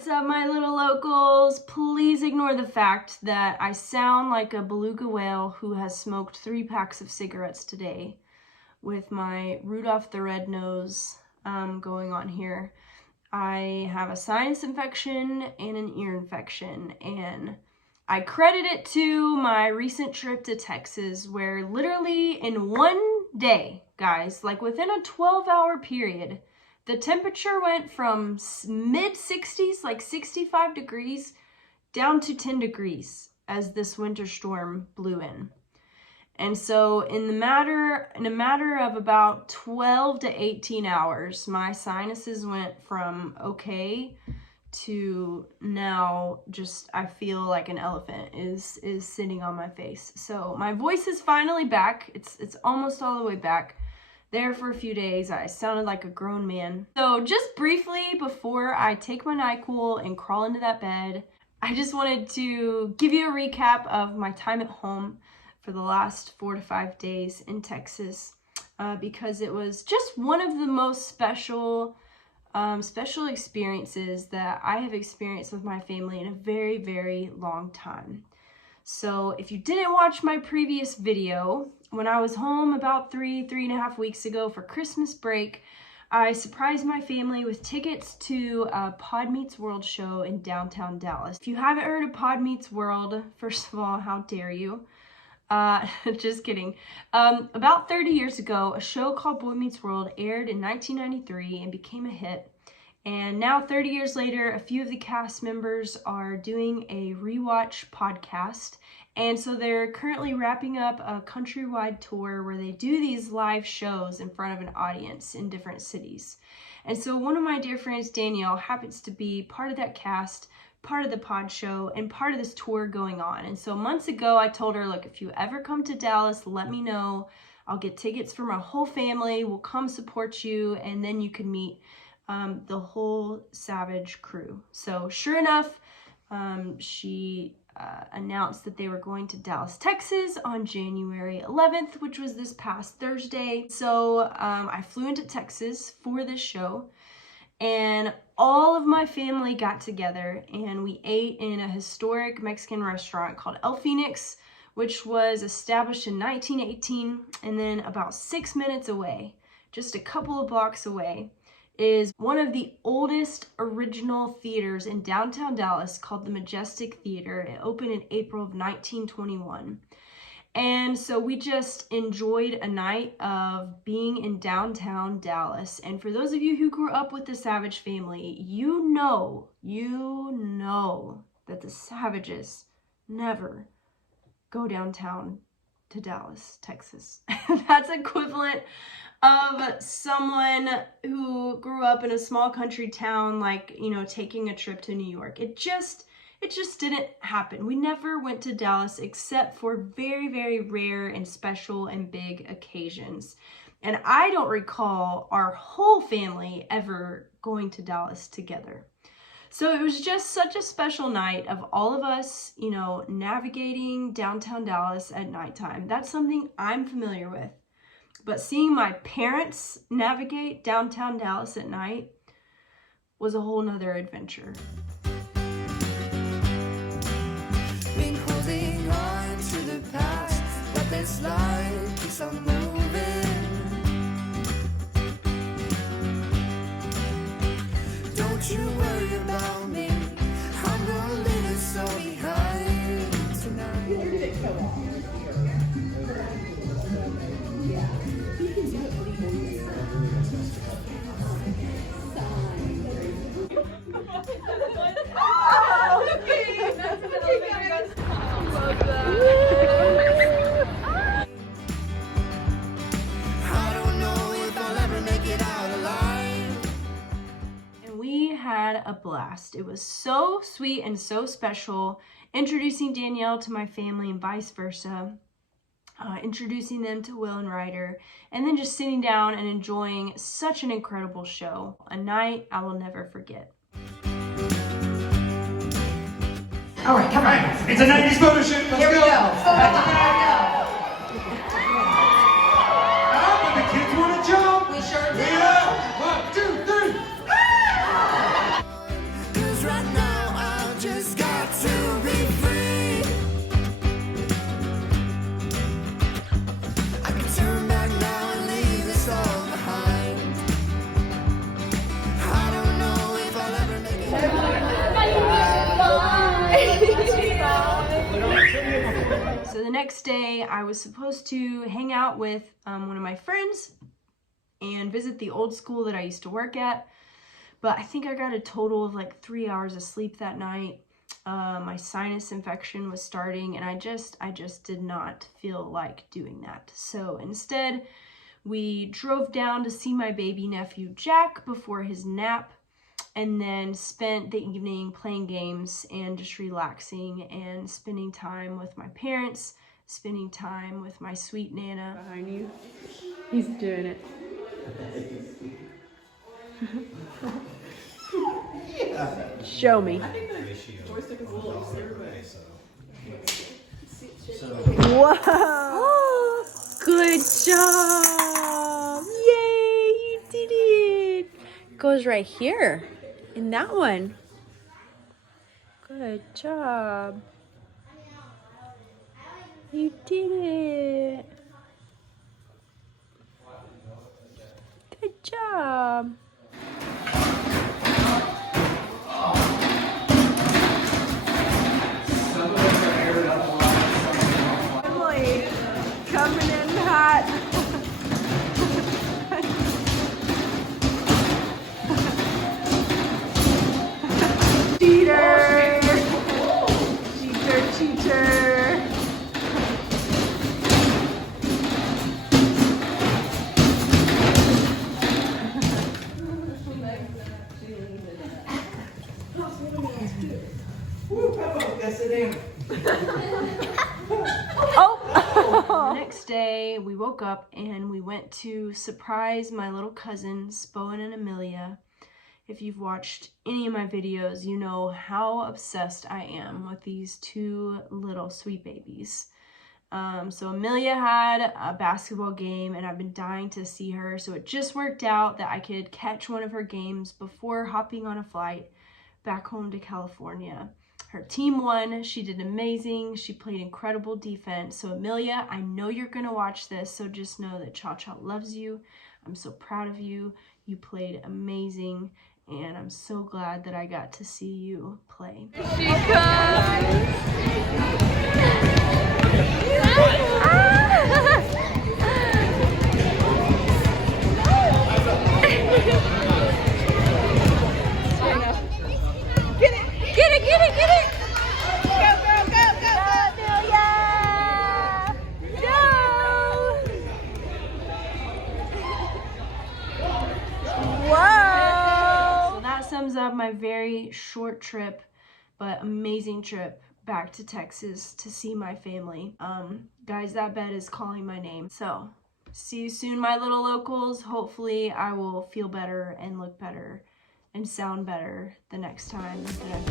What's up, my little locals? Please ignore the fact that I sound like a beluga whale who has smoked 3 packs of cigarettes today with my Rudolph the Red Nose going on here. I have a sinus infection and an ear infection, and I credit it to my recent trip to Texas, where literally in one day, guys, like within a 12-hour period, the temperature went from mid-60s, like 65 degrees, down to 10 degrees as this winter storm blew in. And so in a matter of about 12 to 18 hours, my sinuses went from okay to now just I feel like an elephant is sitting on my face. So my voice is finally back. It's almost all the way back. There for a few days, I sounded like a grown man. So just briefly, before I take my NyQuil and crawl into that bed, I just wanted to give you a recap of my time at home for the last 4 to 5 days in Texas, because it was just one of the most special experiences that I have experienced with my family in a very, very long time. So if you didn't watch my previous video, when I was home about 3.5 weeks ago for Christmas break, I surprised my family with tickets to a Pod Meets World show in downtown Dallas. If you haven't heard of Pod Meets World, first of all, how dare you? Just kidding. About 30 years ago, a show called Boy Meets World aired in 1993 and became a hit. And now 30 years later, a few of the cast members are doing a rewatch podcast. And so they're currently wrapping up a countrywide tour where they do these live shows in front of an audience in different cities. And so one of my dear friends, Danielle, happens to be part of that cast, part of the pod show, and part of this tour going on. And so months ago, I told her, look, if you ever come to Dallas, let me know. I'll get tickets for my whole family. We'll come support you, and then you can meet the whole Savage crew. So sure enough, she announced that they were going to Dallas, Texas on January 11th, which was this past Thursday. So I flew into Texas for this show, and all of my family got together and we ate in a historic Mexican restaurant called El Phoenix, which was established in 1918. And then about 6 minutes away, just a couple of blocks away, is one of the oldest original theaters in downtown Dallas called the Majestic Theater. It opened in April of 1921. And so we just enjoyed a night of being in downtown Dallas. And for those of you who grew up with the Savage family, you know that the Savages never go downtown to Dallas, Texas. That's equivalent of someone who grew up in a small country town, like, you know, taking a trip to New York. It just didn't happen. We never went to Dallas except for very, very rare and special and big occasions. And I don't recall our whole family ever going to Dallas together. So it was just such a special night of all of us, you know, navigating downtown Dallas at nighttime. That's something I'm familiar with. But seeing my parents navigate downtown Dallas at night was a whole nother adventure. Been holding on to the past, but this life keeps on moving. Don't you worry about me, I'm gonna leave this all behind tonight. I don't know if I'll ever make it out alive. And we had a blast. It was so sweet and so special, introducing Danielle to my family and vice versa, introducing them to Will and Ryder, and then just sitting down and enjoying such an incredible show. A night I will never forget. All right, come on. It's a 90s photo shoot. Let's Here we go. go. But the kids want to jump. We sure do. Yeah. 1, 2, 3. 'Cause right now the next day I was supposed to hang out with one of my friends and visit the old school that I used to work at. But I think I got a total of like 3 hours of sleep that night. My sinus infection was starting and I just did not feel like doing that. So instead, we drove down to see my baby nephew Jack before his nap, and then spent the evening playing games and just relaxing and spending time with my parents, spending time with my sweet Nana. Behind you. He's doing it. Show me. Whoa! Good job! Yay! You did it! Goes right here in that one. Good job. You did it. Good job. Emily, coming in hot. Cheater! Cheater, cheater. The next day, we woke up and we went to surprise my little cousins, Bowen and Amelia. If you've watched any of my videos, you know how obsessed I am with these two little sweet babies. So Amelia had a basketball game and I've been dying to see her. So it just worked out that I could catch one of her games before hopping on a flight back home to California. Her team won. She did amazing. She played incredible defense. So Amelia, I know you're going to watch this, so just know that Cha-Cha loves you. I'm so proud of you. You played amazing, and I'm so glad that I got to see you play. Here she comes. Sums up my very short trip, but amazing trip back to Texas to see my family. Guys, that bed is calling my name. So, see you soon, my little locals. Hopefully, I will feel better and look better and sound better the next time that I'm